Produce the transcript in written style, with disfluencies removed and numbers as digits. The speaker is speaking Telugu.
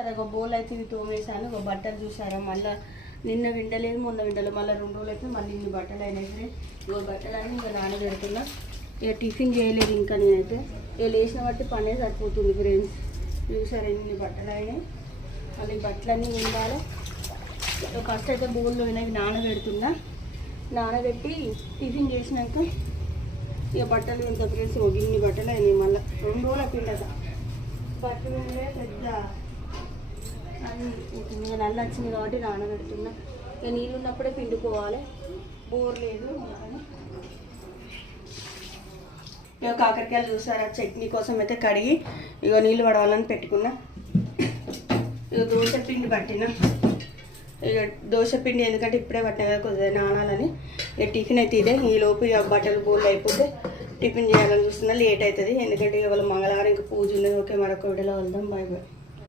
సరే ఒక బౌల్ అయితే ఇది తోమేసాను. ఒక బట్టలు చూసారా మళ్ళీ నిన్న విండలేదు మొన్న విండలేదు మళ్ళీ 2 రోజులు అయితే మళ్ళీ ఇన్ని బట్టలు అయినాయి ఫ్రెండ్స్. ఇక బట్టలన్నీ ఇంకా నానబెడుతున్నా. ఇక టిఫిన్ చేయలేదు ఇంకా నేనైతే. ఇక లేచిన బట్టి పనే సరిపోతుంది ఫ్రెండ్స్. చూసారా ఇన్ని బట్టలు అయినాయి. మళ్ళీ బట్టలన్నీ ఉండాలి. ఫస్ట్ అయితే బౌల్లో అయినవి నానబెడుతున్నా. నానబెట్టి టిఫిన్ చేసినాక ఇక బట్టలు ఇంత ఫ్రెండ్స్. ఒక ఇన్ని బట్టలు అయినాయి మళ్ళీ 2 రోజుల పిండక బట్టలు పెద్ద అని ఇక నల్ల వచ్చింది కాబట్టి నానబెడుతున్నా. ఇక నీళ్ళు ఉన్నప్పుడే పిండుకోవాలి, బోర్ లేదు. ఇక కాకరకాయలు చూసారా చట్నీ కోసం అయితే కడిగి ఇక నీళ్ళు పడవాలని పెట్టుకున్నా. ఇక దోశ పిండి పట్టిన. ఇక దోశ పిండి ఎందుకంటే ఇప్పుడే పట్టిన కదా కొద్దిగా నానాలని. ఇక టిఫిన్ అయితే ఇదే. ఈలోపు ఇక బట్టలు బోర్లు అయిపోతే టిఫిన్ చేయాలని చూస్తున్నా. లేట్ అవుతుంది ఎందుకంటే ఇవాళ మంగళవారం ఇంకా పూజ ఉన్నది. ఓకే మరొక వీడియోలో వెళ్దాం. Bye bye.